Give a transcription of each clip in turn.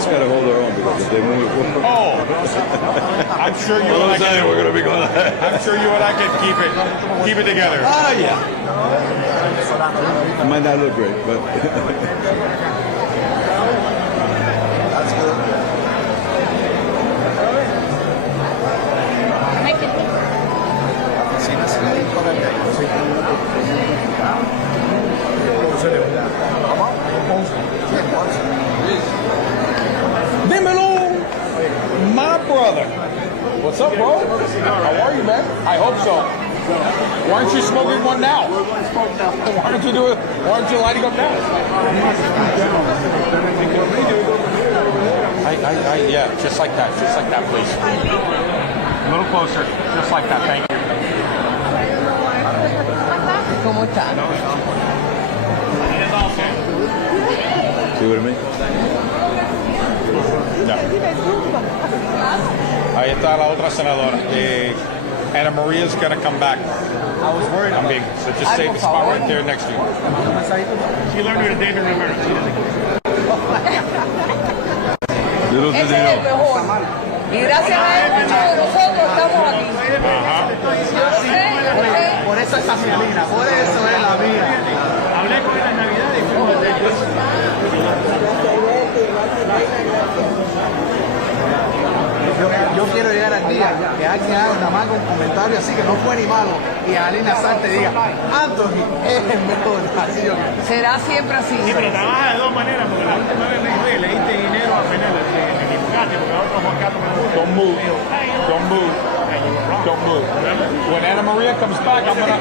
just gotta hold our own because if they move it forward, Oh, I'm sure you and I can. we're gonna be going. I'm sure you and I can keep it together. Ah, yeah. It might not look great, but. That's good. Dímelo, my brother. What's up, bro? How are you, man? I hope so. Why aren't you smoking one now? Why don't you do it? Why aren't you lighting up now? Yeah, just like that, please. A little closer, just like that. Thank you. ¿Cómo está? See what I mean? No. Ahí está la otra senadora. Anna Maria's going to come back. I was worried about it. So just save the spot right there next to you. She learned her to David Rivera. Little did Ese they es el know. mejor. Y gracias a él, muchos de nosotros estamos aquí. Yo sé. Por eso esa es mi Alina, por eso es la mía. Hablé con él en Navidad y fuimos de ellos. Yo quiero llegar al día que alguien haga una manga, un comentario así que no fue ni malo y Alina salte y diga Anthony es el mejor. Así yo quiero. Será siempre así. Sí, pero trabaja de dos maneras, porque la última vez me dijo, oye, le diste dinero a Penel, el Hipocate, porque a otros Hipocate me gusta. Don't move. Don't move. Don't move. When Anna Maria comes back, I'm gonna.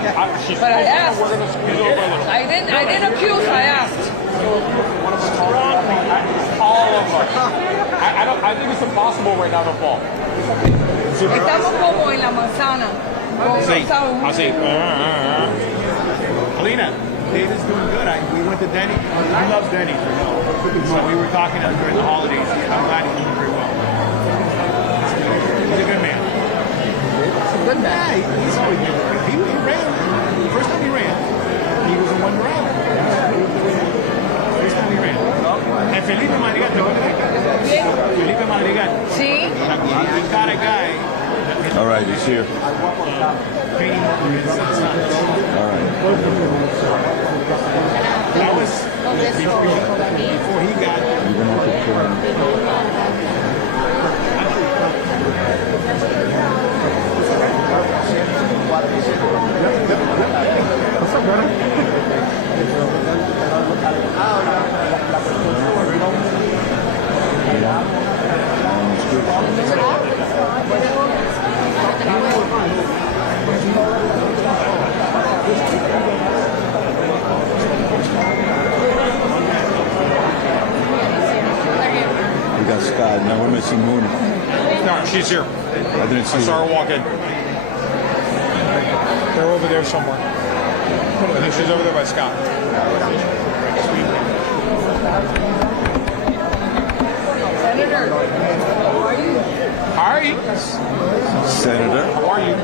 She's But I supposed to- asked. We're gonna squeeze over a little. I didn't accuse, I asked. All of us. I think it's impossible right now to fall. Estamos como en la manzana. Con Sí, Estados Unidos. así. Alina, David's doing good. We went to Denny. He loves Denny. So we were talking during the holidays. I'm glad he's doing pretty well. He's a good man. Good man. Yeah, he's always been good. He ran. The first time he ran, he was a one round. First time he ran. And Felipe Madrigal, ¿te acuerdas de ¿Quién? Felipe Madrigal. Sí. He got a guy. All right, he's here. Training his sons. All right. That was before he got. You're gonna have to turn. What's up, brother? We got Scott. Now we're missing Mooney. No, she's here. I didn't see I saw her. her walk in. They're over there somewhere. I think she's over there by Scott. Senator, how are you? Hi. Senator. How are you?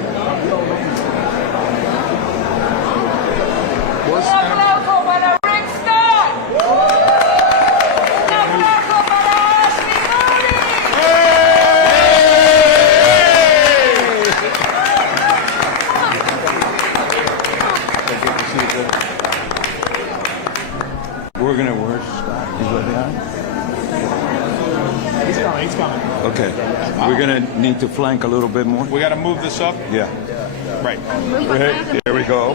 Un aplauso para Rick Scott. Un aplauso para Ashley Moody. We're gonna work. He's right behind. He's coming. Okay. We're gonna need to flank a little bit more. We got to move this up. Yeah. Right. Okay, there we go.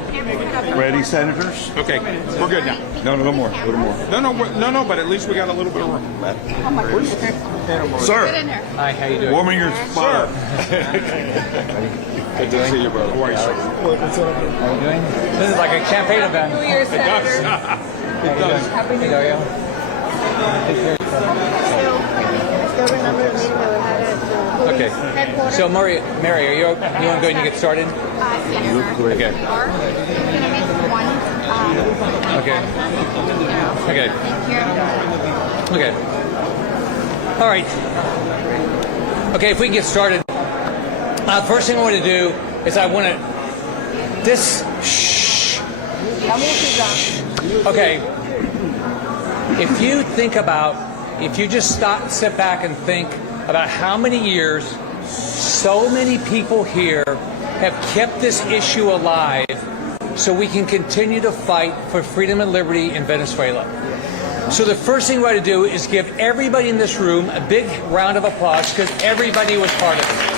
Ready, senators? Okay. We're good now. No more. A little more. No. But at least we got a little bit of room. Sir, Hi, how you doing? warming your spot. Good to see you, brother. How are you, sir? How you doing? This is like a campaign event. New Year's, Senator. It does. Happy New How Year. are you? Still remember the meeting that we had at the police Okay. headquarters? So, Mary, you want to go and you get started? Yes. Look great. Okay. We are going to make one. Okay. Okay. Thank you. Okay. All right. Okay, if we can get started. First thing I want to do is I want to... This... Shh. La música. Okay. If you think about if you just sit back and think about how many years so many people here have kept this issue alive so we can continue to fight for freedom and liberty in Venezuela. So the first thing we ought to do is give everybody in this room a big round of applause because everybody was part of it.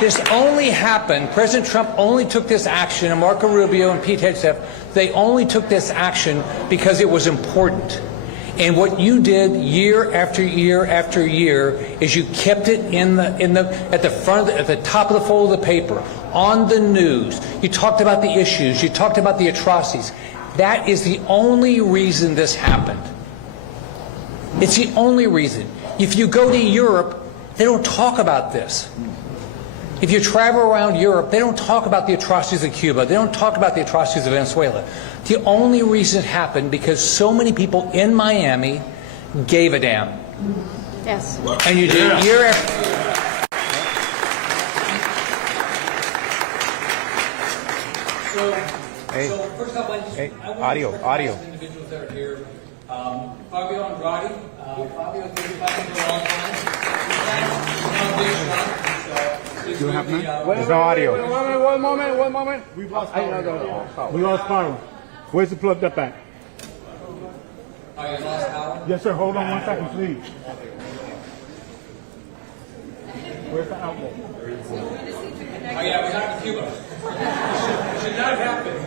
This only happened, President Trump only took this action, and Marco Rubio and Pete Hegseth, they only took this action because it was important. And what you did year after year after year is you kept it at the front, at the top of the fold of the paper, on the news. You talked about the issues. You talked about the atrocities. That is the only reason this happened. It's the only reason. If you go to Europe, they don't talk about this. If you travel around Europe, they don't talk about the atrocities of Cuba. They don't talk about the atrocities of Venezuela. The only reason it happened because so many people in Miami gave a damn. Yes. And you did year after. So first off, I want to individuals that are here. Fabio Andrade. Fabio has been fighting for a long time. You have none? There's no audio. One moment. We lost power. Where's the plugged up at? Oh, you lost power? Yes, sir. Hold on 1 second, please. Where's the outlet? Oh, yeah, we're not in Cuba. Should not have happened.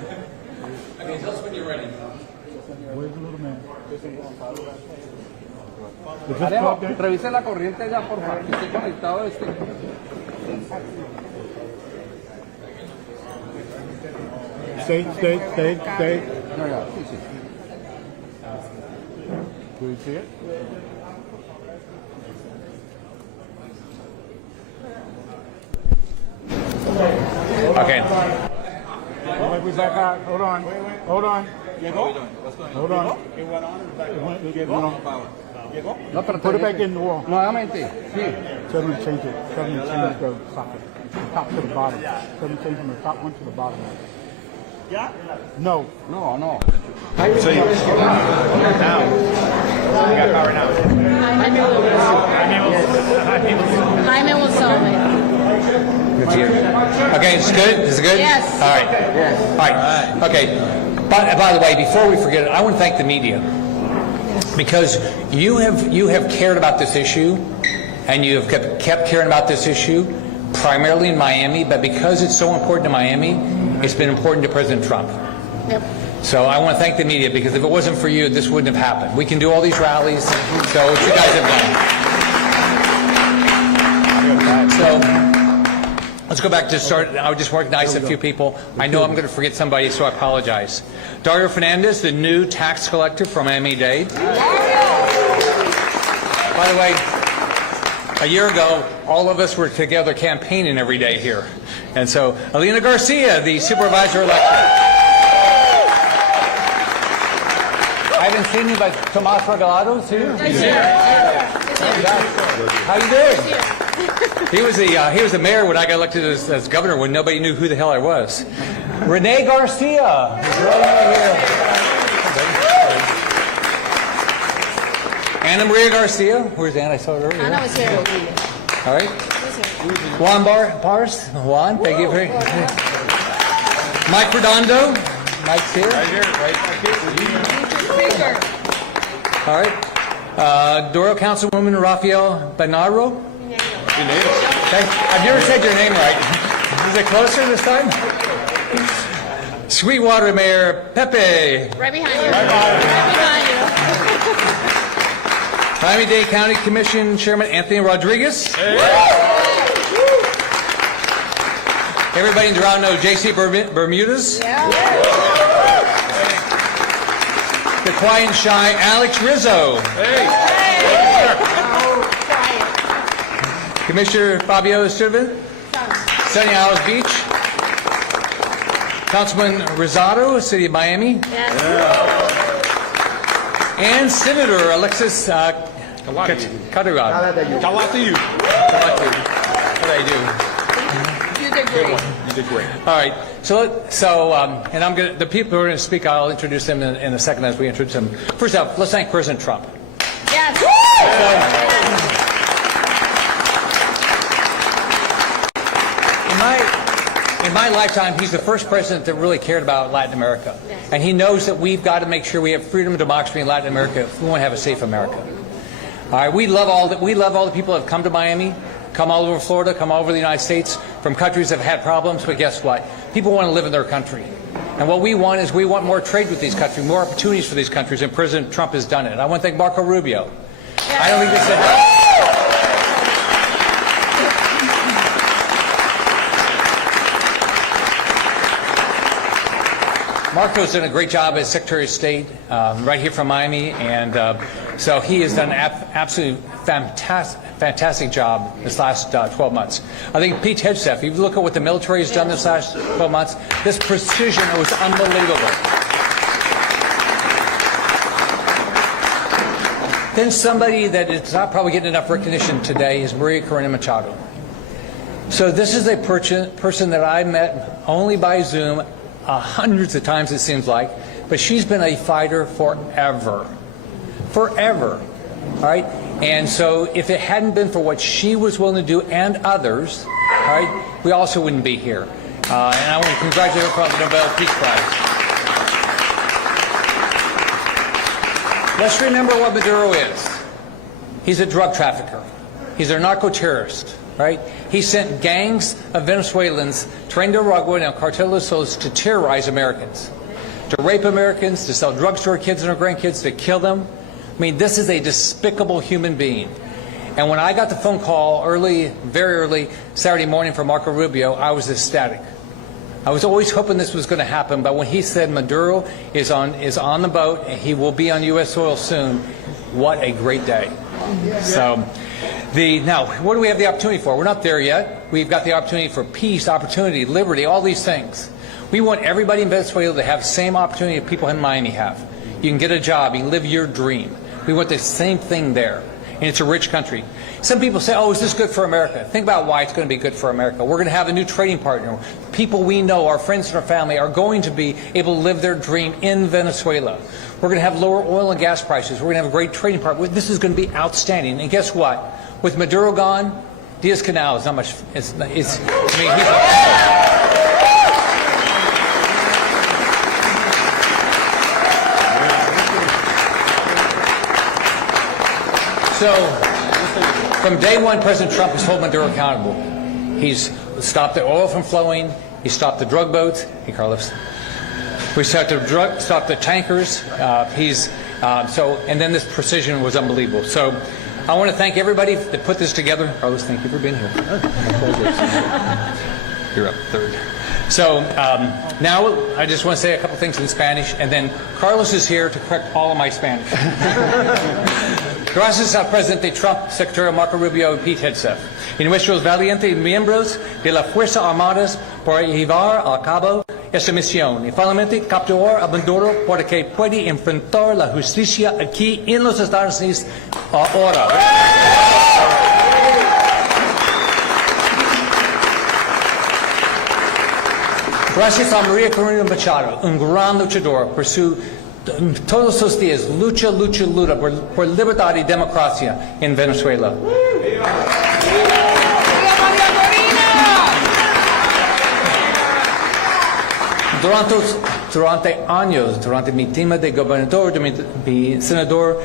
Okay, tell us when you're ready. Where's the little man? Revise la corriente allá, por favor, que estoy conectado a este. Stay. Do you see it? Okay. We're back out. Hold on. Hold on. Hold on. It went on. No, pero Put it back in the wall. Nuevamente, sí. Tell them to change it. Tell them to change the socket. From top to the bottom. Tell them to change from the top one to the bottom one. Yeah? No. No. So you now. You got power now. Jaime will solve it. Good to hear. Okay, it's good? Is it good? Yes. All right. Yes. All right. Okay. By the way, before we forget it, I want to thank the media because you have cared about this issue, and you have kept caring about this issue, primarily in Miami. But because it's so important to Miami, it's been important to President Trump. Yep. So I want to thank the media because if it wasn't for you, this wouldn't have happened. We can do all these rallies. So what you guys have done. So let's go back to start. I would just recognize a few people. I know I'm going to forget somebody, so I apologize. Dario Fernandez, the new tax collector from Miami-Dade. By the way, a year ago, all of us were together campaigning every day here. And so Alina Garcia, the supervisor election. I haven't seen you, but Tomas Regalado's here. He's here. How you doing? He was the mayor when I got elected as governor when nobody knew who the hell I was. Renee Garcia is right over here. Ana Maria Garcia. Where's Anna? I saw her earlier. Anna was here. All right. Juan Bars. Juan, thank you very much. Mike Redondo. Mike's here. Right here. All right. Doro Councilwoman Rafael Banaro. Okay. I've never said your name right. Is it closer this time? Sweetwater Mayor Pepe. Right behind you. Right behind you. Miami-Dade County Commission Chairman Anthony Rodriguez. Hey. Everybody in Doral knows J.C. Bermudez. Yeah. The quiet and shy Alex Rizzo. Commissioner Fabio Sturban. Sunny Isles Beach. Councilman Rosado, City of Miami. Yes. And Senator Alexis Catarrad. Kalatiyu. What did I do? You did good one. You did great. All right. And the people who are going to speak, I'll introduce them in a second as we introduce them. First up, let's thank President Trump. Yes. In my lifetime, he's the first president that really cared about Latin America. And he knows that we've got to make sure we have freedom and democracy in Latin America if we want to have a safe America. All right, we love all the people that have come to Miami, come all over Florida, come all over the United States, from countries that have had problems, but guess what? People want to live in their country. And what we want is more trade with these countries, more opportunities for these countries, and President Trump has done it. I want to thank Marco Rubio. I don't think this is Marco's done a great job as Secretary of State right here from Miami, and so he has done an absolutely fantastic job this last 12 months. I think Pete Hegseth, if you look at what the military has done this last 12 months, this precision was unbelievable. Then somebody that is not probably getting enough recognition today is Maria Corina Machado. So this is a person that I met only by Zoom hundreds of times, it seems like, but she's been a fighter forever. Forever. All right? And so if it hadn't been for what she was willing to do and others, all right, we also wouldn't be here. And I want to congratulate her for the Nobel Peace Prize. Let's remember what Maduro is. He's a drug trafficker. He's a narco-terrorist. Right? He sent gangs of Venezuelans trained to Uruguay and Cartel de Solos to terrorize Americans, to rape Americans, to sell drugs to our kids and our grandkids, to kill them. I mean, this is a despicable human being. And when I got the phone call very early Saturday morning from Marco Rubio, I was ecstatic. I was always hoping this was going to happen, but when he said Maduro is on the boat and he will be on U.S. soil soon, what a great day. So. Now, what do we have the opportunity for? We're not there yet. We've got the opportunity for peace, opportunity, liberty, all these things. We want everybody in Venezuela to have the same opportunity that people in Miami have. You can get a job, you can live your dream. We want the same thing there. And it's a rich country. Some people say, oh, is this good for America? Think about why it's going to be good for America. We're going to have a new trading partner. People we know, our friends and our family, are going to be able to live their dream in Venezuela. We're going to have lower oil and gas prices. We're going to have a great trading partner. This is going to be outstanding. And guess what? With Maduro gone, Diaz-Canal is not much. I mean, he's So, from day one, President Trump has held Maduro accountable. He's stopped the oil from flowing. He stopped the drug boats. Hey, Carlos. We stopped the tankers. And then this precision was unbelievable. So, I want to thank everybody that put this together. Carlos, thank you for being here. You're up third. So now I just want to say a couple things in Spanish, and then Carlos is here to correct all of my Spanish. Gracias al Presidente Trump, Secretario Marco Rubio y Pete Hegseth, y nuestros valientes miembros de las Fuerzas Armadas por llevar a cabo esta misión y finalmente capturar a Maduro para que pueda enfrentar la justicia aquí en los Estados Unidos ahora. Gracias a María Corina Machado, un gran luchador por todos los días, lucha por libertad y democracia en Venezuela. Durante años, durante mi tema de gobernador, de mi senador,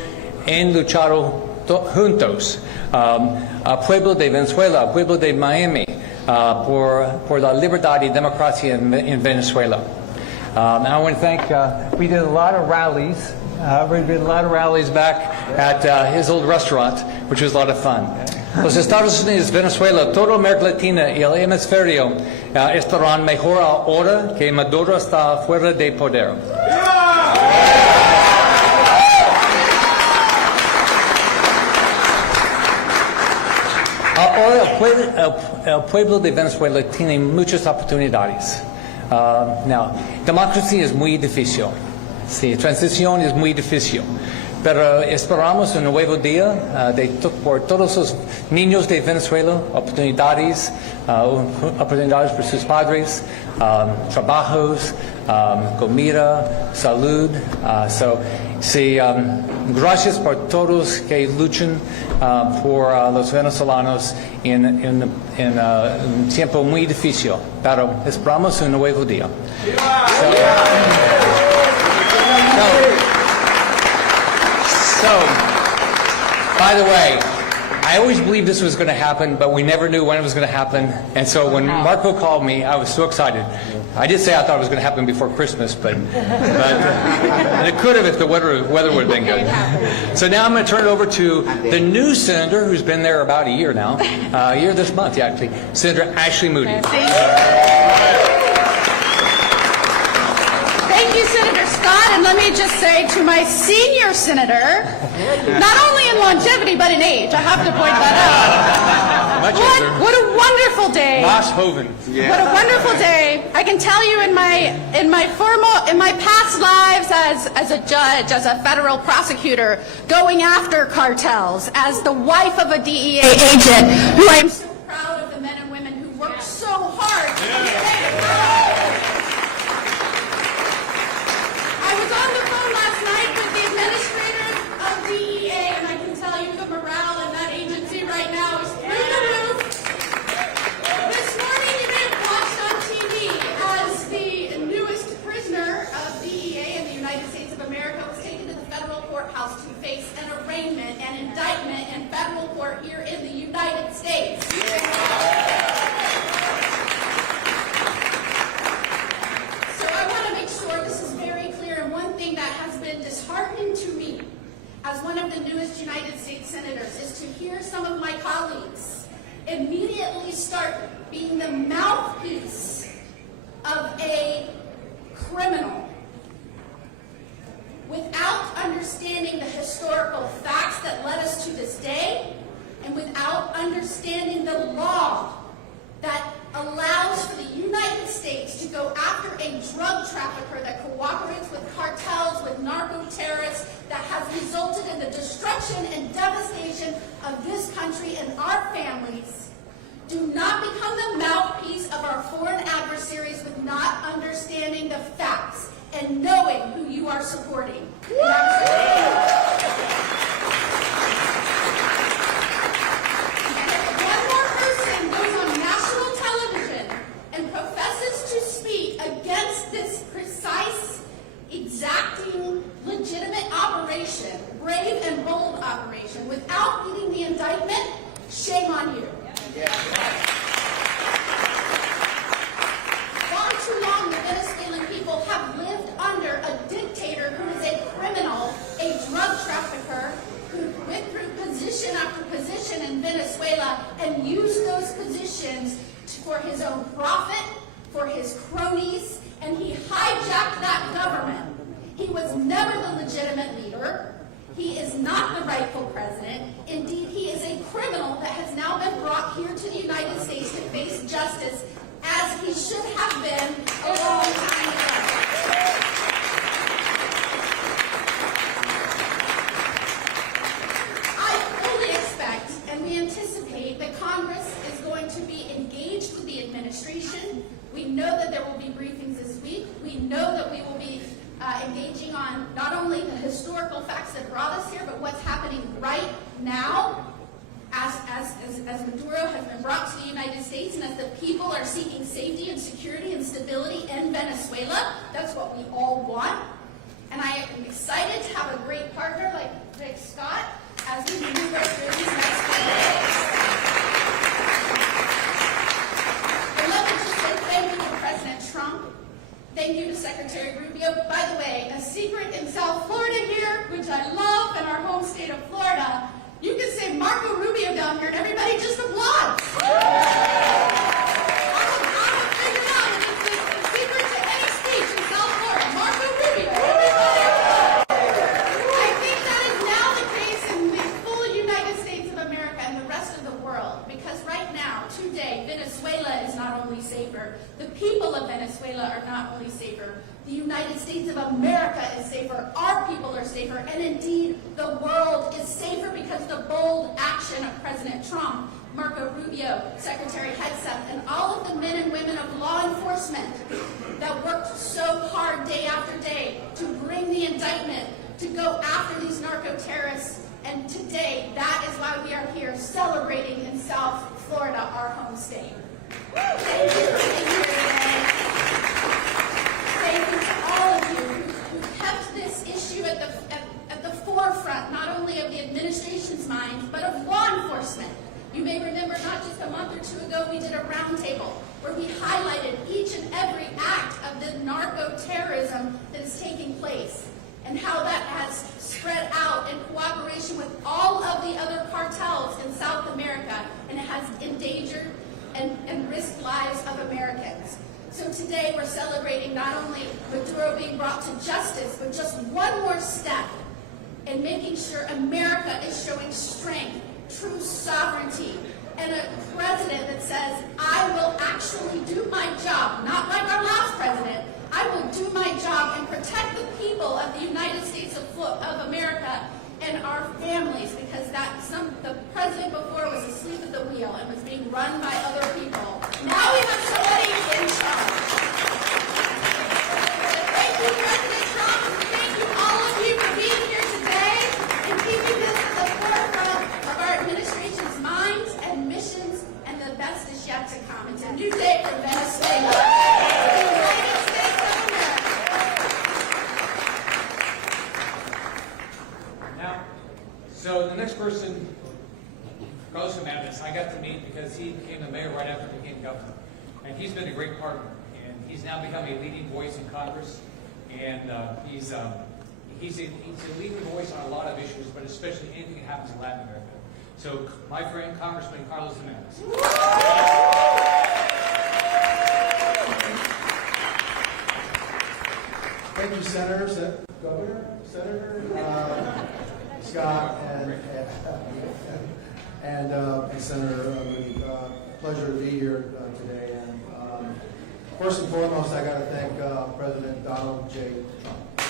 han luchado juntos al pueblo de Venezuela, al pueblo de Miami, por la libertad y democracia en Venezuela. And I want to thank, we did a lot of rallies. We did a lot of rallies back at his old restaurant, which was a lot of fun. Los Estados Unidos, Venezuela, toda América Latina y el hemisferio estarán mejor ahora que Maduro está fuera de poder. Ahora el pueblo de Venezuela tiene muchas oportunidades. Now, democracia es muy difícil. Sí, transición es muy difícil. Pero esperamos un nuevo día por todos los niños de Venezuela, oportunidades para sus padres, trabajos, comida, salud. Gracias por todos que luchan por los venezolanos en un tiempo muy difícil. Pero esperamos un nuevo día. So, by the way, I always believed this was going to happen, but we never knew when it was going to happen. And so when Marco called me, I was so excited. I did say I thought it was going to happen before Christmas, but and it could have if the weather would have been good. So now I'm going to turn it over to the new senator who's been there about a year now, a year this month, actually, Senator Ashley Moody. Thank you, Senator Scott, and let me just say to my senior senator, not only in longevity but in age, I have to point that out. What a wonderful day! What a wonderful day! I can tell you in my past lives as a judge, as a federal prosecutor, going after cartels, as the wife of a DEA agent, who I am so proud of the men and women who worked so hard to I was on the phone last night with the administrator of DEA, and I can tell you the morale in that agency right now is through the roof. This morning you may have watched on TV as the newest prisoner of DEA in the United States of America was taken to the federal courthouse to face an arraignment and indictment in federal court here in the United States. That has been disheartening to me as one of the newest United States senators is to hear some of my colleagues immediately start being the mouthpiece of a criminal without understanding the historical facts that led us to this day and without understanding the law that allows for the United States to go after a drug trafficker that cooperates with cartels, with narco-terrorists, that has resulted in the destruction and devastation of this country and our families. Do not become the mouthpiece of our foreign adversaries with not understanding the facts and knowing who you are supporting. Professes to speak against this precise, exacting, legitimate operation, brave and bold operation, without getting the indictment, shame on you. Far too long, the Venezuelan people have lived under a dictator who is a criminal, a drug trafficker, who went through position after position in Venezuela and used those positions for his own profit, for his cronies, and he hijacked that government. He was never the legitimate leader. He is not the rightful president. Indeed, he is a criminal that has now been brought here to the United States to face justice, as he should have been a long time ago. I fully expect, and we anticipate, that Congress is going to be engaged with the administration. We know that there will be briefings this week. We know that we will be engaging on not only the historical facts that brought us here, but what's happening right now as Maduro has been brought to the United States and as the people are seeking safety and security and stability in Venezuela. That's what we all want. And I am excited to have a great partner like Rick Scott as we move right through these next few days. And let me just say thank you to President Trump. Thank you to Secretary Rubio. By the way, a secret in South Florida here, which I love, in our home state of Florida, you can say Marco Rubio down here and everybody just applauds. I have figured out that it's the secret to any speech in South Florida. Marco Rubio, everybody. I think that is now the case in the full United States of America and the rest of the world, because right now, today, Venezuela is not only safer, the people of Venezuela are not only safer, the United States of America is safer, our people are safer, and indeed the world is safer because the bold action of President Trump, Marco Rubio, Secretary Hegseth, and all of the men and women of law enforcement that worked so hard day after day to bring the indictment, to go after these narco-terrorists. And today, that is why we are here celebrating in South Florida, our home state. Thank you for being here today. Thank you to all of you who kept this issue at the forefront, not only of the administration's mind, but of law enforcement. You may remember not just a month or two ago, we did a roundtable where we highlighted each and every act of the narco-terrorism that is taking place and how that has spread out in cooperation with all of the other cartels in South America, and it has endangered and risked lives of Americans. So today we're celebrating not only Maduro being brought to justice, but just one more step in making sure America is showing strength, true sovereignty, and a president that says, I will actually do my job, not like our last president. I will do my job and protect the people of the United States of America and our families, because the president before was asleep at the wheel and was being run by other people. Now we have somebody in charge. Thank you, President Trump. Thank you, all of you, for being here today and keeping this at the forefront of our administration's minds and missions, and the best is yet to come. It's a new day for Venezuela. The United States of America. Now, so the next person, Carlos Giménez, I got to meet because he became the mayor right after he became governor. And he's been a great partner. And he's now become a leading voice in Congress. And he's a leading voice on a lot of issues, but especially anything that happens in Latin America. So, my friend, Congressman Carlos Giménez. Thank you, Senator, Governor, Senator, Scott, and Senator Moody. Pleasure to be here today. And first and foremost, I got to thank President Donald J. Trump. The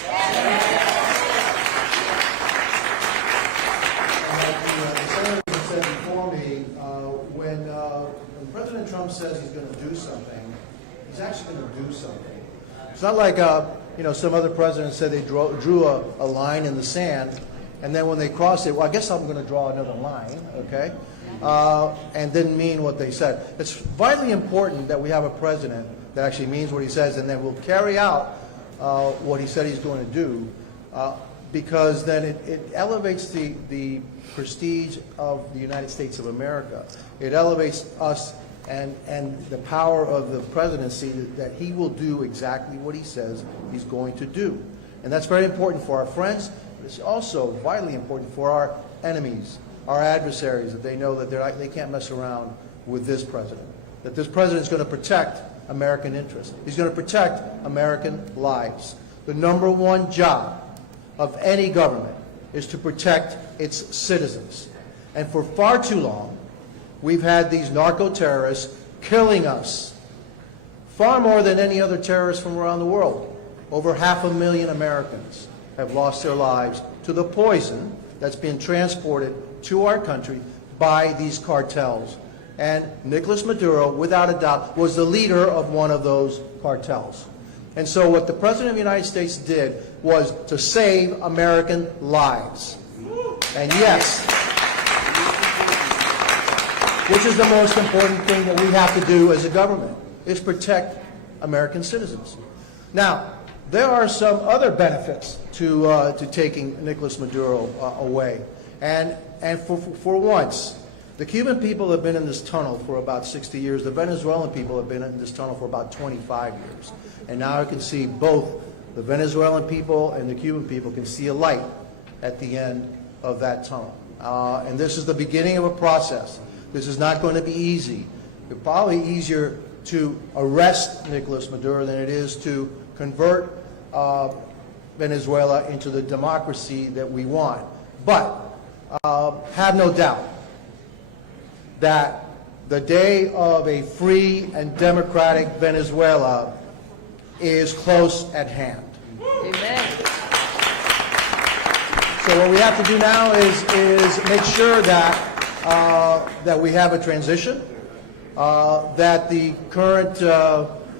senator said before me, when President Trump says he's going to do something, he's actually going to do something. It's not like some other presidents said they drew a line in the sand, and then when they crossed it, well, I guess I'm going to draw another line, okay? And didn't mean what they said. It's vitally important that we have a president that actually means what he says, and that will carry out what he said he's going to do, because then it elevates the prestige of the United States of America. It elevates us and the power of the presidency, that he will do exactly what he says he's going to do. And that's very important for our friends, but it's also vitally important for our enemies, our adversaries, that they know that they can't mess around with this president, that this president is going to protect American interests. He's going to protect American lives. The number one job of any government is to protect its citizens. And for far too long, we've had these narco-terrorists killing us, far more than any other terrorists from around the world. Over 500,000 Americans have lost their lives to the poison that's been transported to our country by these cartels. And Nicolás Maduro, without a doubt, was the leader of one of those cartels. And so what the President of the United States did was to save American lives. And yes, which is the most important thing that we have to do as a government, is protect American citizens. Now, there are some other benefits to taking Nicolás Maduro away. And for once, the Cuban people have been in this tunnel for about 60 years. The Venezuelan people have been in this tunnel for about 25 years. And now I can see both the Venezuelan people and the Cuban people can see a light at the end of that tunnel. And this is the beginning of a process. This is not going to be easy. It's probably easier to arrest Nicolás Maduro than it is to convert Venezuela into the democracy that we want. But have no doubt that the day of a free and democratic Venezuela is close at hand. Amen. So what we have to do now is make sure that we have a transition, that the current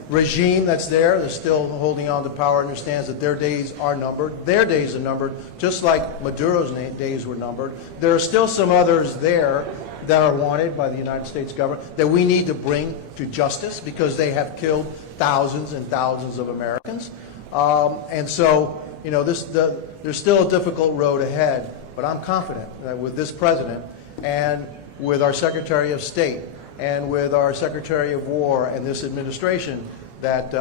regime that's there, that's still holding on to power, understands that their days are numbered. Their days are numbered, just like Maduro's days were numbered. There are still some others there that are wanted by the United States government that we need to bring to justice because they have killed thousands and thousands of Americans. And so, you know, there's still a difficult road ahead, but I'm confident that with this president and with our Secretary of State and with our Secretary of War and this administration that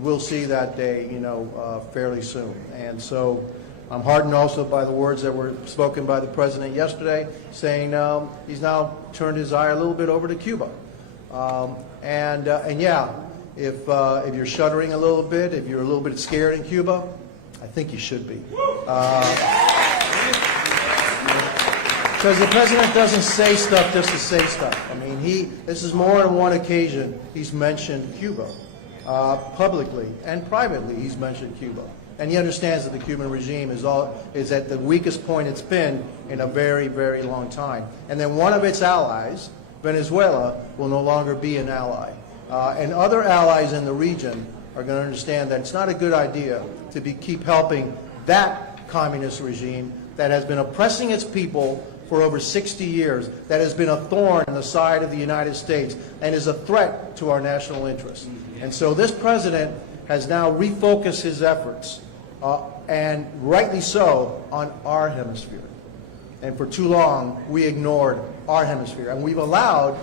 we'll see that day, you know, fairly soon. And so I'm heartened also by the words that were spoken by the president yesterday, saying he's now turned his eye a little bit over to Cuba. And yeah, if you're shuddering a little bit, if you're a little bit scared in Cuba, I think you should be. Because the president doesn't say stuff just to say stuff. I mean, this is more than one occasion he's mentioned Cuba. Publicly and privately, he's mentioned Cuba. And he understands that the Cuban regime is at the weakest point it's been in a very, very long time. And then one of its allies, Venezuela, will no longer be an ally. And other allies in the region are going to understand that it's not a good idea to keep helping that communist regime that has been oppressing its people for over 60 years, that has been a thorn in the side of the United States and is a threat to our national interests. And so this president has now refocused his efforts, and rightly so, on our hemisphere. And for too long, we ignored our hemisphere. And we've allowed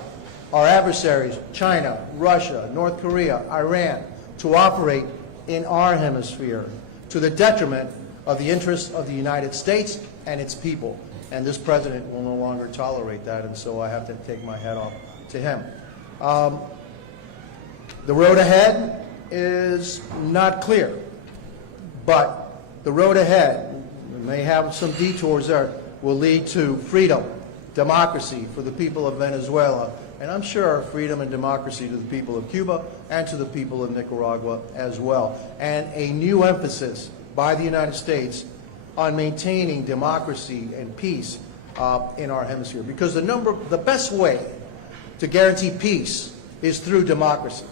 our adversaries, China, Russia, North Korea, Iran, to operate in our hemisphere to the detriment of the interests of the United States and its people. And this president will no longer tolerate that, and so I have to take my hat off to him. The road ahead is not clear, but the road ahead, we may have some detours there, will lead to freedom, democracy for the people of Venezuela, and I'm sure freedom and democracy to the people of Cuba and to the people of Nicaragua as well, and a new emphasis by the United States on maintaining democracy and peace in our hemisphere. Because the best way to guarantee peace is through democracy.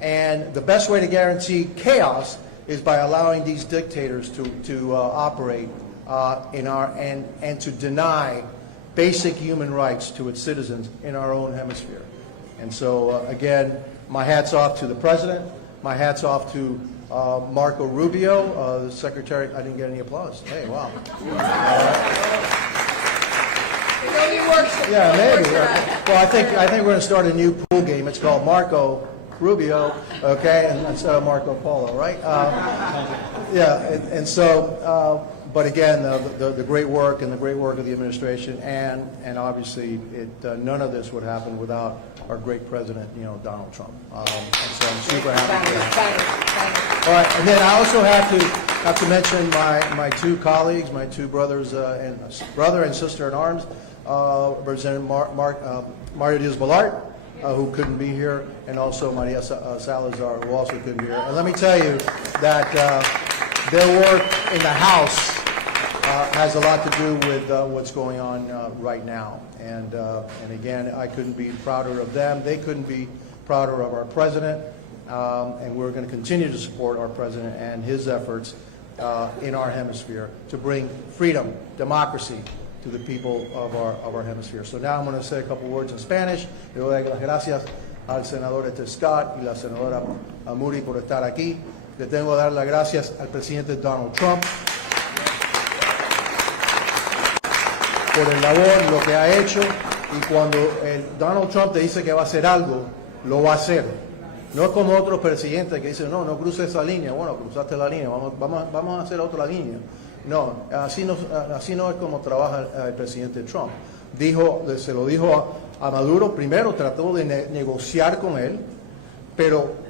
And the best way to guarantee chaos is by allowing these dictators to operate and to deny basic human rights to its citizens in our own hemisphere. And so, again, my hat's off to the president. My hat's off to Marco Rubio, the secretary. I didn't get any applause. Hey, wow. It only works. Yeah, maybe. Well, I think we're going to start a new pool game. It's called Marco Rubio, okay, and instead of Marco Polo, right? Yeah, and so, but again, the great work and the great work of the administration, and obviously, none of this would happen without our great president, you know, Donald Trump. And so I'm super happy for that. All right, and then I also have to mention my two colleagues, my two brothers brother and sister in arms, Representative Mario Diaz-Balart, who couldn't be here, and also Maria Salazar, who also couldn't be here. And let me tell you that their work in the House has a lot to do with what's going on right now. And again, I couldn't be prouder of them. They couldn't be prouder of our president. And we're going to continue to support our president and his efforts in our hemisphere to bring freedom, democracy to the people of our hemisphere. So now I'm going to say a couple words in Spanish. Le doy las gracias al senador Scott y la senadora Moody por estar aquí. Le tengo que dar las gracias al presidente Donald Trump por el labor, lo que ha hecho, y cuando Donald Trump te dice que va a hacer algo, lo va a hacer. No es como otros presidentes que dicen, no cruces esa línea. Bueno, cruzaste la línea, vamos a hacer otra línea. No, así no es como trabaja el presidente Trump. Se lo dijo a Maduro, primero trató de negociar con él, pero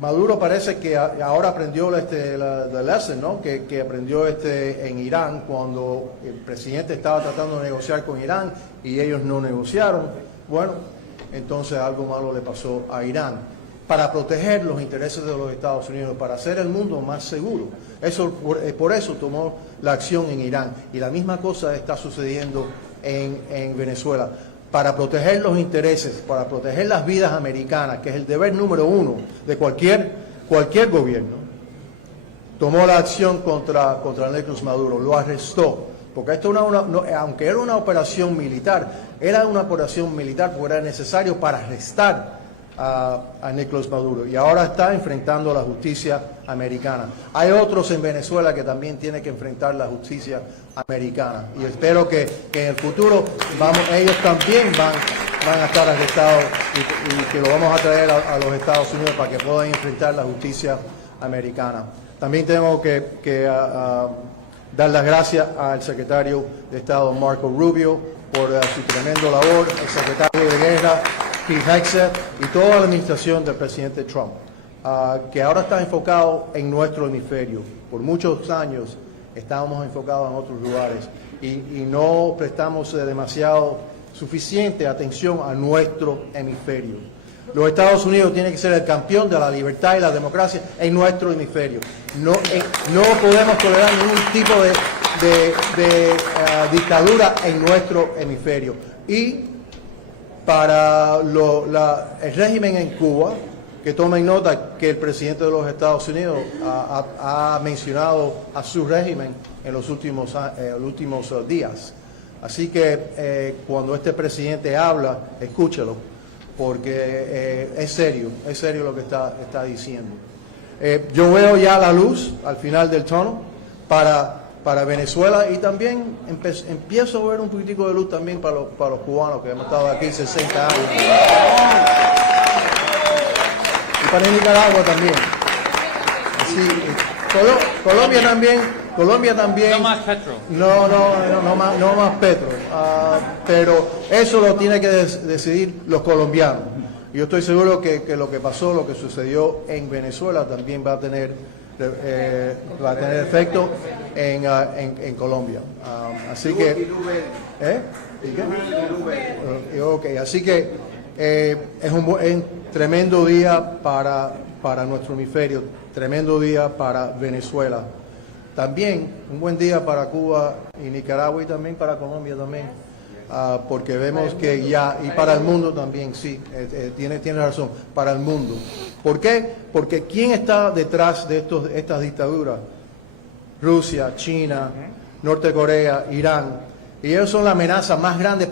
Maduro parece que ahora aprendió la lesson, ¿no? Que aprendió en Irán cuando el presidente estaba tratando de negociar con Irán y ellos no negociaron. Bueno, entonces algo malo le pasó a Irán. Para proteger los intereses de los Estados Unidos, para hacer el mundo más seguro. Por eso tomó la acción en Irán. Y la misma cosa está sucediendo en Venezuela. Para proteger los intereses, para proteger las vidas americanas, que es el deber número uno de cualquier gobierno, tomó la acción contra Nicolás Maduro, lo arrestó. Porque esto aunque era una operación militar, porque era necesario para arrestar a Nicolás Maduro, y ahora está enfrentando la justicia americana. Hay otros en Venezuela que también tienen que enfrentar la justicia americana, y espero que en el futuro ellos también van a estar arrestados y que lo vamos a traer a los Estados Unidos para que puedan enfrentar la justicia americana. También tengo que dar las gracias al secretario de Estado Marco Rubio por su tremendo labor, el secretario de Guerra Jimenez y toda la administración del presidente Trump, que ahora está enfocado en nuestro hemisferio. Por muchos años estábamos enfocados en otros lugares y no prestamos suficiente atención a nuestro hemisferio. Los Estados Unidos tienen que ser el campeón de la libertad y la democracia en nuestro hemisferio. No podemos tolerar ningún tipo de dictadura en nuestro hemisferio. Y para el régimen en Cuba, que tomen nota que el presidente de los Estados Unidos ha mencionado a su régimen en los últimos días. Así que cuando este presidente habla, escúchelo, porque es serio lo que está diciendo. Yo veo ya la luz al final del túnel para Venezuela, y también empiezo a ver un poquitico de luz también para los cubanos que hemos estado aquí 60 años. Y para Nicaragua también. Así, Colombia también. No más petro. No más petro. Pero eso lo tiene que decidir los colombianos. Yo estoy seguro que lo que pasó, lo que sucedió en Venezuela también va a tener efecto en Colombia. Así que así que es un tremendo día para nuestro hemisferio, tremendo día para Venezuela. También un buen día para Cuba y Nicaragua, y también para Colombia también, porque vemos que ya, y para el mundo también, sí, tiene razón, para el mundo. ¿Por qué? Porque ¿quién está detrás de estas dictaduras? Rusia, China, Norte Corea, Irán. Y ellos son la amenaza más grande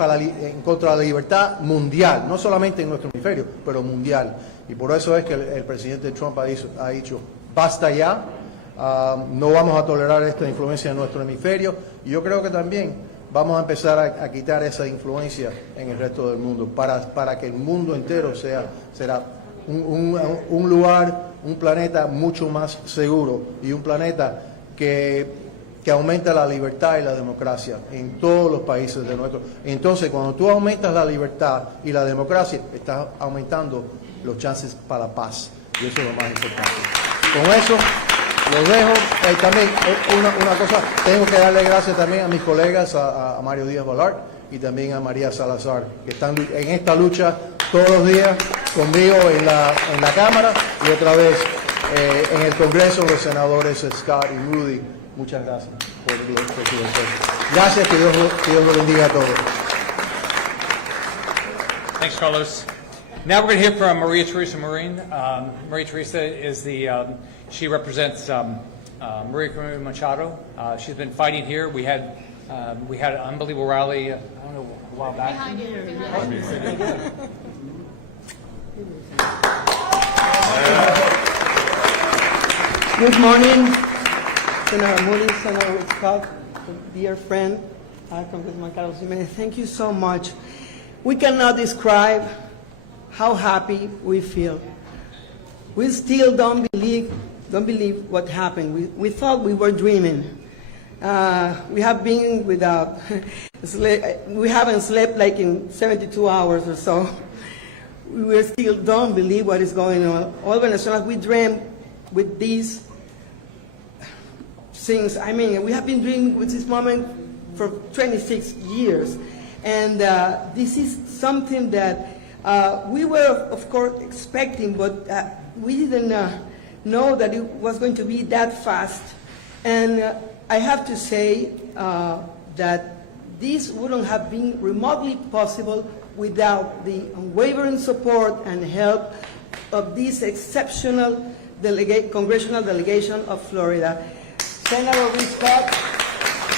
contra la libertad mundial, no solamente en nuestro hemisferio, pero mundial. Y por eso es que el presidente Trump ha dicho, basta ya, no vamos a tolerar esta influencia en nuestro hemisferio. Y yo creo que también vamos a empezar a quitar esa influencia en el resto del mundo, para que el mundo entero será un lugar, un planeta mucho más seguro, y un planeta que aumenta la libertad y la democracia en todos los países de nuestro. Entonces, cuando tú aumentas la libertad y la democracia, estás aumentando los chances para la paz, y eso es lo más importante. Con eso los dejo. También una cosa, tengo que darle gracias también a mis colegas, a Mario Díaz Balart y también a María Salazar, que están en esta lucha todos los días conmigo en la Cámara, y otra vez en el Congreso, los senadores Scott y Moody. Muchas gracias por su respuesta. Gracias, que Dios lo bendiga a todos. Thanks, Carlos. Now we're going to hear from Maria Teresa Marine. Maria Teresa is she represents Maria Corina Machado. She's been fighting here. We had an unbelievable rally, I don't know, a while back. Good morning, Senator Moody, Senator Scott, dear friend, Congressman Carlos Giménez. Thank you so much. We cannot describe how happy we feel. We still don't believe what happened. We thought we were dreaming. We have been without we haven't slept like in 72 hours or so. We still don't believe what is going on. All Venezuelans, we dream with these things. I mean, we have been dreaming with this moment for 26 years. And this is something that we were, of course, expecting, but we didn't know that it was going to be that fast. And I have to say that this wouldn't have been remotely possible without the unwavering support and help of this exceptional congressional delegation of Florida. Senator, we start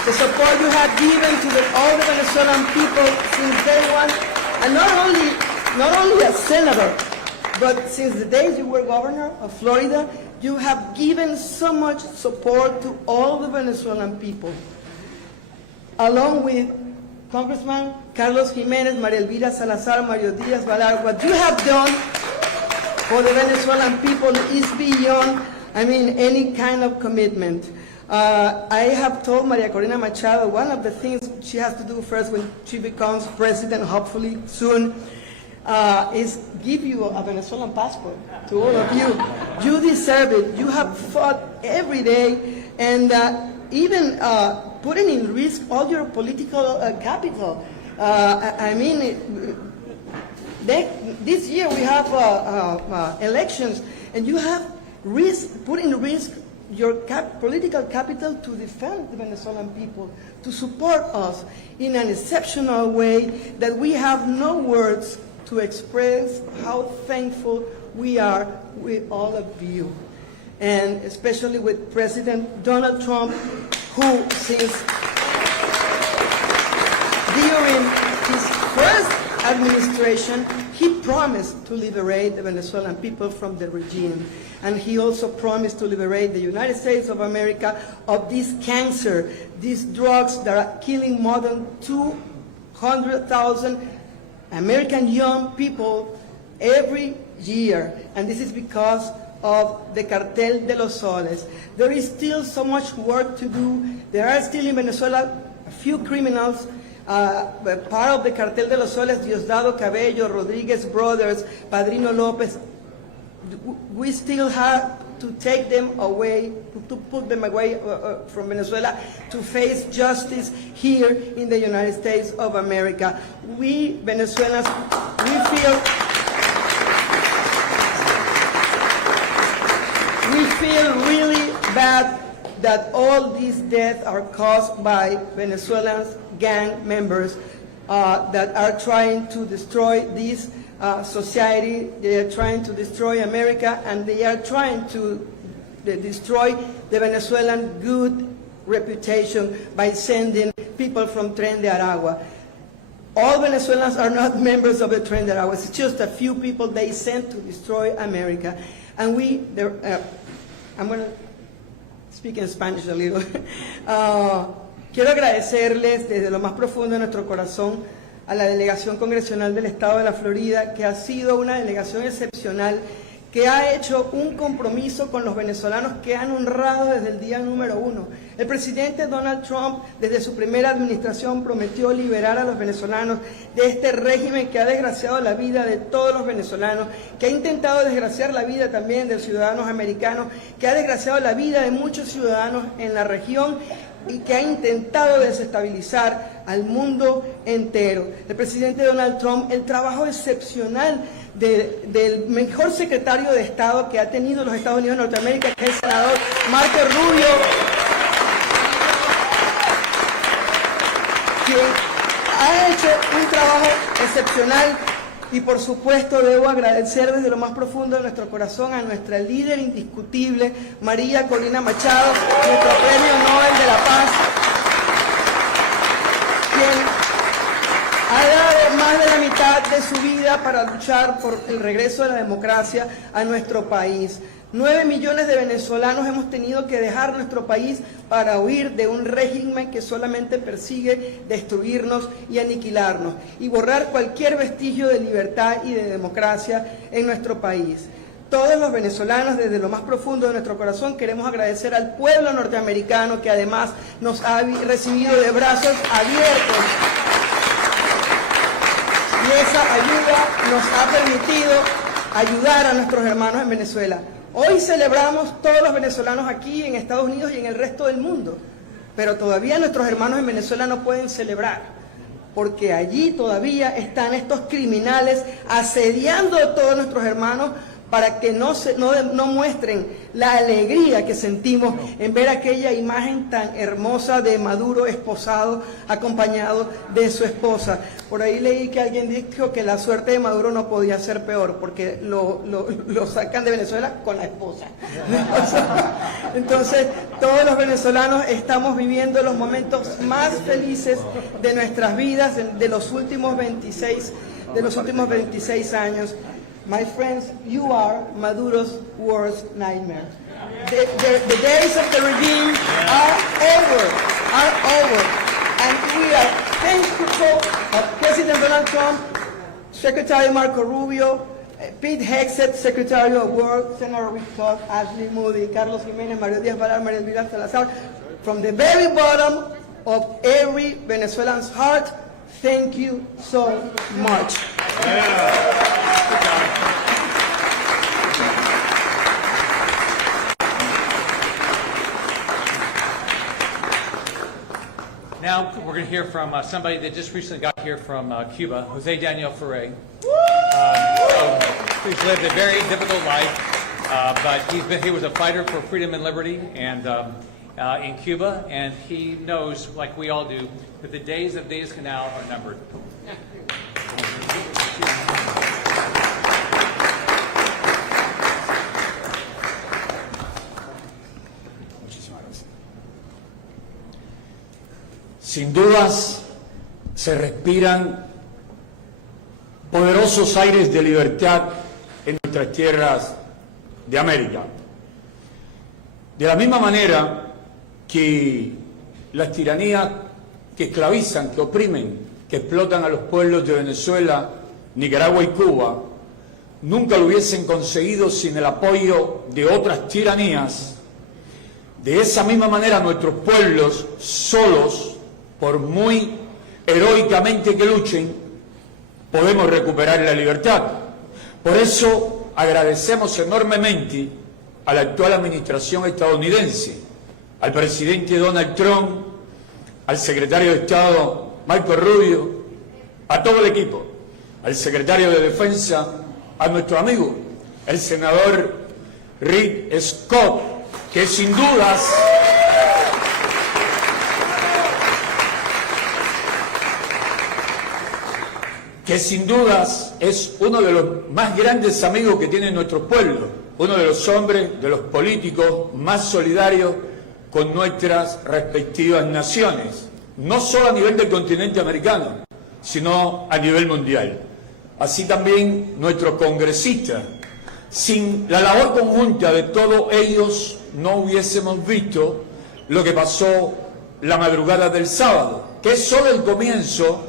the support you have given to all the Venezuelan people since day one, and not only as senator, but since the days you were governor of Florida, you have given so much support to all the Venezuelan people. Along with Congressman Carlos Giménez, María Elvira Salazar, Mario Díaz-Balar, what you have done for the Venezuelan people is beyond, any kind of commitment. I have told Maria Corina Machado one of the things she has to do first when she becomes president, hopefully soon, is give you a Venezuelan passport to all of you. You deserve it. You have fought every day, and even putting in risk all your political capital. This year we have elections, and you have put in risk your political capital to defend the Venezuelan people, to support us in an exceptional way that we have no words to express how thankful we are with all of you. And especially with President Donald Trump, who since during his first administration, he promised to liberate the Venezuelan people from the regime. And he also promised to liberate the United States of America of this cancer, these drugs that are killing more than 200,000 American young people every year. And this is because of the Cartel de los Soles. There is still so much work to do. There are still in Venezuela a few criminals, part of the Cartel de los Soles, Diosdado Cabello, Rodriguez Brothers, Padrino Lopez. We still have to take them away, to put them away from Venezuela to face justice here in the United States of America. We Venezuelans, we feel really bad that all these deaths are caused by Venezuelans, gang members that are trying to destroy this society. They are trying to destroy America, and they are trying to destroy the Venezuelan good reputation by sending people from Tren de Aragua. All Venezuelans are not members of the Tren de Aragua. It's just a few people they sent to destroy America. And I'm going to speak in Spanish a little. Quiero agradecerles desde lo más profundo de nuestro corazón a la delegación congresional del Estado de la Florida, que ha sido una delegación excepcional, que ha hecho un compromiso con los venezolanos que han honrado desde el día número 1. El presidente Donald Trump, desde su primera administración, prometió liberar a los venezolanos de este régimen que ha desgraciado la vida de todos los venezolanos, que ha intentado desgraciar la vida también de ciudadanos americanos, que ha desgraciado la vida de muchos ciudadanos en la región y que ha intentado desestabilizar al mundo entero. El presidente Donald Trump, el trabajo excepcional del mejor secretario de Estado que ha tenido los Estados Unidos de Norteamérica, que es el senador Marco Rubio, quien ha hecho un trabajo excepcional. Y por supuesto debo agradecer desde lo más profundo de nuestro corazón a nuestra líder indiscutible, María Corina Machado, nuestro Premio Nobel de la Paz, quien ha dado más de la mitad de su vida para luchar por el regreso de la democracia a nuestro país. 9 millones de venezolanos hemos tenido que dejar nuestro país para huir de un régimen que solamente persigue destruirnos y aniquilarnos y borrar cualquier vestigio de libertad y de democracia en nuestro país. Todos los venezolanos, desde lo más profundo de nuestro corazón, queremos agradecer al pueblo norteamericano que además nos ha recibido de brazos abiertos. Y esa ayuda nos ha permitido ayudar a nuestros hermanos en Venezuela. Hoy celebramos todos los venezolanos aquí en Estados Unidos y en el resto del mundo, pero todavía nuestros hermanos en Venezuela no pueden celebrar, porque allí todavía están estos criminales asediando a todos nuestros hermanos para que no muestren la alegría que sentimos en ver aquella imagen tan hermosa de Maduro esposado, acompañado de su esposa. Por ahí leí que alguien dijo que la suerte de Maduro no podía ser peor, porque lo sacan de Venezuela con la esposa. Entonces, todos los venezolanos estamos viviendo los momentos más felices de nuestras vidas, de los últimos 26 años. My friends, you are Maduro's worst nightmare. The days of the regime are over. And we are thankful of President Donald Trump, Secretary Marco Rubio, Pete Hegseth, Secretary of War, Senator Ashley Moody, Carlos Giménez, Mario Díaz-Balart, María Elvira Salazar. From the very bottom of every Venezuelan's heart, thank you so much. Now we're going to hear from somebody that just recently got here from Cuba, Jose Daniel Ferrer. He's lived a very difficult life, but he was a fighter for freedom and liberty and in Cuba, and he knows, like we all do, that the days of Diaz Canal are numbered. Sin dudas, se respiran poderosos aires de libertad en nuestras tierras de América. De la misma manera que las tiranías que esclavizan, que oprimen, que explotan a los pueblos de Venezuela, Nicaragua y Cuba, nunca lo hubiesen conseguido sin el apoyo de otras tiranías, de esa misma manera nuestros pueblos solos, por muy heroicamente que luchen, podemos recuperar la libertad. Por eso agradecemos enormemente a la actual administración estadounidense, al presidente Donald Trump, al secretario de Estado Marco Rubio, a todo el equipo, al secretario de Defensa, a nuestro amigo, el senador Rick Scott, que sin dudas es uno de los más grandes amigos que tiene nuestro pueblo, uno de los hombres, de los políticos más solidarios con nuestras respectivas naciones, no solo a nivel del continente americano, sino a nivel mundial. Así también nuestros congresistas. Sin la labor conjunta de todos ellos no hubiésemos visto lo que pasó la madrugada del sábado, que es solo el comienzo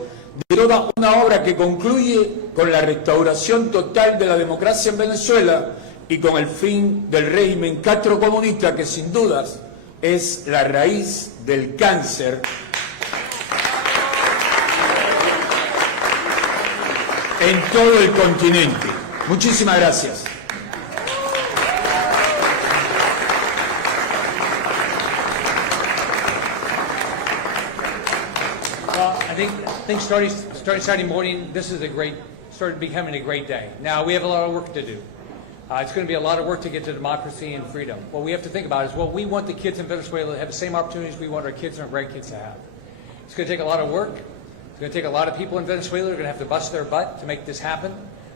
de toda una obra que concluye con la restauración total de la democracia en Venezuela y con el fin del régimen castrocomunista, que sin dudas es la raíz del cáncer en todo el continente. Muchísimas gracias. I think starting Saturday morning, this is started becoming a great day. Now, we have a lot of work to do. It's going to be a lot of work to get to democracy and freedom. What we have to think about is, well, we want the kids in Venezuela to have the same opportunities we want our kids and our grandkids to have. It's going to take a lot of work. It's going to take a lot of people in Venezuela who are going to have to bust their butt to make this happen.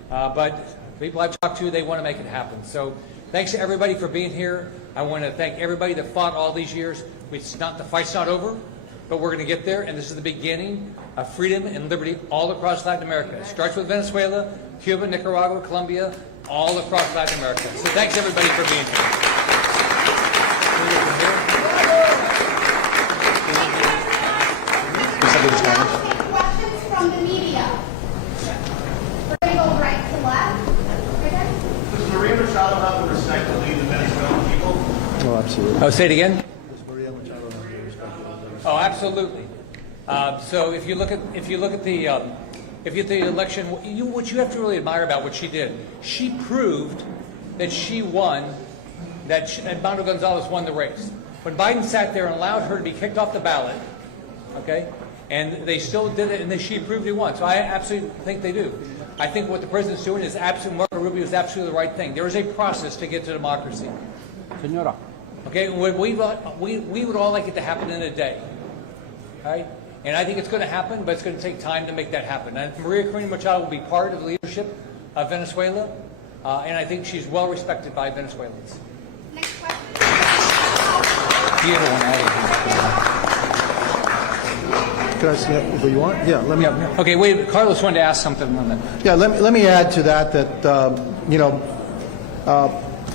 But people I've talked to, they want to make it happen. So thanks to everybody for being here. I want to thank everybody that fought all these years. The fight's not over, but we're going to get there, and this is the beginning of freedom and liberty all across Latin America. It starts with Venezuela, Cuba, Nicaragua, Colombia, all across Latin America. So thanks everybody for being here. Questions from the media. We're going to go right to left. Does Maria Machado have the respect to lead the Venezuelan people? Oh, absolutely. Oh, say it again. Does Maria Machado have the respect to lead the Venezuelan? Oh, absolutely. So if you look at the election, what you have to really admire about what she did, she proved that she won, that Edmundo Gonzalez won the race. When Biden sat there and allowed her to be kicked off the ballot, okay, And they still did it, and then she approved it once. So I absolutely think they do. I think what the president's doing is absolutely, Marco Rubio is absolutely the right thing. There is a process to get to democracy. Senora. Okay, we would all like it to happen in a day, right? And I think it's going to happen, but it's going to take time to make that happen. And Maria Corina Machado will be part of the leadership of Venezuela, and I think she's well respected by Venezuelans. Next question. You don't want to Can I see it if you want? Yeah, let me. Okay, wait, Carlos wanted to ask something on that. Yeah, let me add to that,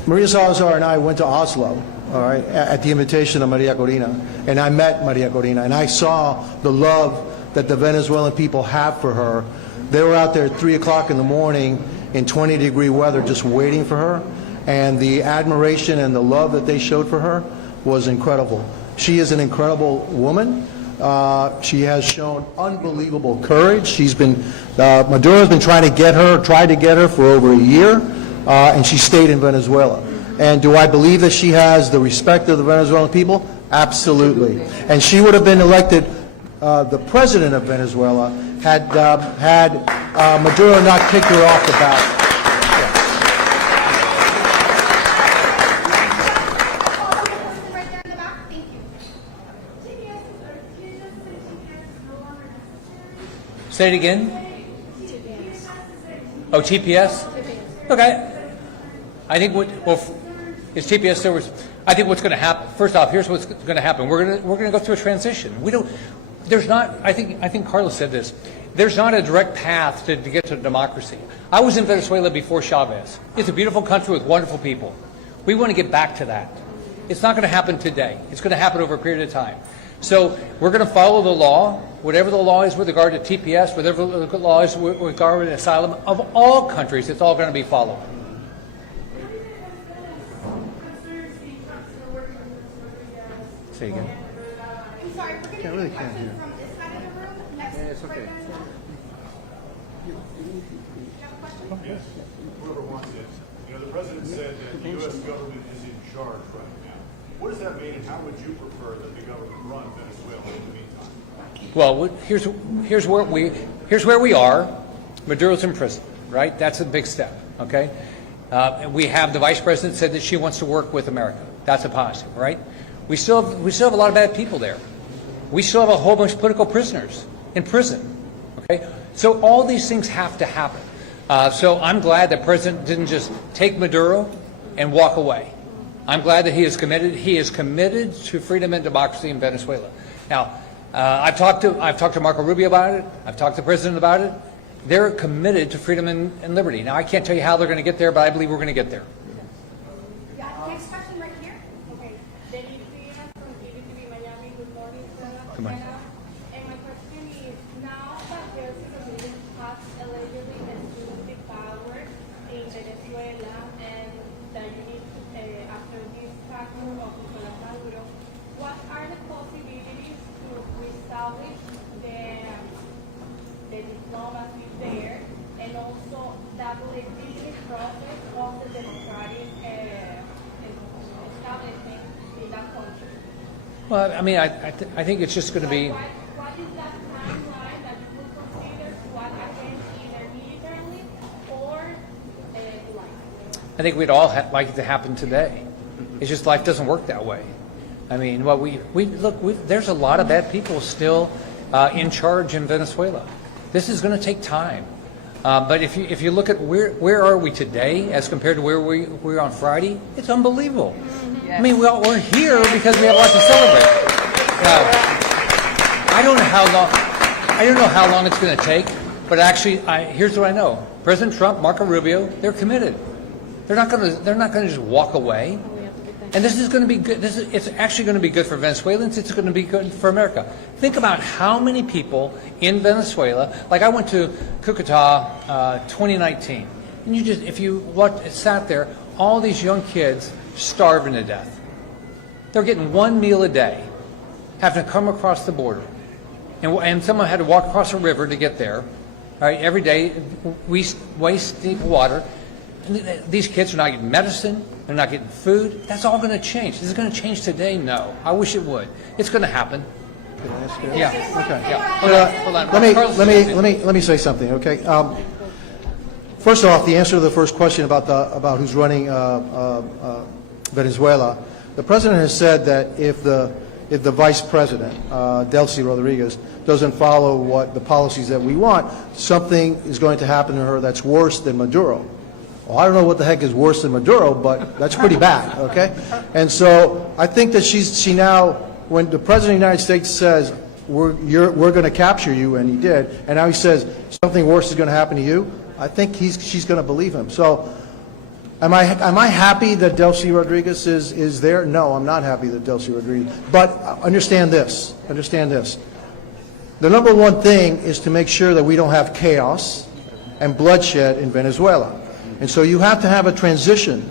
Maria Salazar and I went to Oslo, all right, at the invitation of Maria Corina, and I met Maria Corina, and I saw the love that the Venezuelan people have for her. They were out there at 3 o'clock in the morning in 20-degree weather just waiting for her, and the admiration and the love that they showed for her was incredible. She is an incredible woman. She has shown unbelievable courage. She's been, Maduro's been tried to get her for over a year, and she stayed in Venezuela. And do I believe that she has the respect of the Venezuelan people? Absolutely. And she would have been elected the president of Venezuela had Maduro not kicked her off the ballot. Right there in the back. Thank you. Say it again. Oh, TPS? Okay. I think is TPS there was, I think what's going to happen, first off, here's what's going to happen. We're going to go through a transition. There's not, I think Carlos said this, there's not a direct path to get to democracy. I was in Venezuela before Chavez. It's a beautiful country with wonderful people. We want to get back to that. It's not going to happen today. It's going to happen over a period of time. So we're going to follow the law, whatever the law is with regard to TPS, whatever the law is with regard to asylum, of all countries, it's all going to be followed. Say again. I'm sorry, we're going to really get a can't question hear. from this side of the room. Next, it's okay. right there. You have a question? Yes, whoever wants it. The president said that the U.S. government is in charge right now. What does that mean, and how would you prefer that the government run Venezuela in the meantime? Well, here's where we are. Maduro's in prison, right? That's a big step, okay? We have the vice president said that she wants to work with America. That's a positive, right? We still have a lot of bad people there. We still have a whole bunch of political prisoners in prison, okay? So all these things have to happen. So I'm glad that President didn't just take Maduro and walk away. I'm glad that he is committed. He is committed to freedom and democracy in Venezuela. Now, I've talked to Marco Rubio about it. I've talked to the president about it. They're committed to freedom and liberty. Now, I can't tell you how they're going to get there, but I believe we're going to get there. Yeah, next question right here. Okay. From TVTV Miami. Good morning, Good morning. And my question is, now that Teresa Marine has allegedly assumed the power in Venezuela and that you need to, after this factor of Nicolás Maduro, what are the possibilities to reestablish the diplomacy there and also that legitimate process of the democratic establishment in that country? Well, I mean, I think it's just going to be. What is that timeline that you would consider to act against either militarily or life? I think we'd all like it to happen today. It's just life doesn't work that way. I mean, well, there's a lot of bad people still in charge in Venezuela. This is going to take time. But if you look at where are we today as compared to where we were on Friday, it's unbelievable. I mean, we're here because we have a lot to celebrate. I don't know how long it's going to take, but actually, here's what I know: President Trump, Marco Rubio, they're committed. They're not going to just walk away. And this is going to be good. It's actually going to be good for Venezuelans. It's going to be good for America. Think about how many people in Venezuela. Like I went to Cucuta 2019, and if you sat there, all these young kids starving to death. They're getting one meal a day, having to come across the border, and someone had to walk across a river to get there. Right, every day, waste deep water. These kids are not getting medicine. They're not getting food. That's all going to change. Is it going to change today? No. I wish it would. It's going to happen. Can I ask you? Yeah. Okay. Yeah. Hold on. Let me say something, okay? First off, the answer to the first question about who's running Venezuela, the president has said that if the vice president, Delcy Rodriguez, doesn't follow what the policies that we want, something is going to happen to her that's worse than Maduro. Well, I don't know what the heck is worse than Maduro, but that's pretty bad, okay? And so I think that she now, when the president of the United States says, we're going to capture you, and he did, and now he says something worse is going to happen to you, I think she's going to believe him. So am I happy that Delcy Rodriguez is there? No, I'm not happy that Delcy Rodriguez. But understand this. The number one thing is to make sure that we don't have chaos and bloodshed in Venezuela. And so you have to have a transition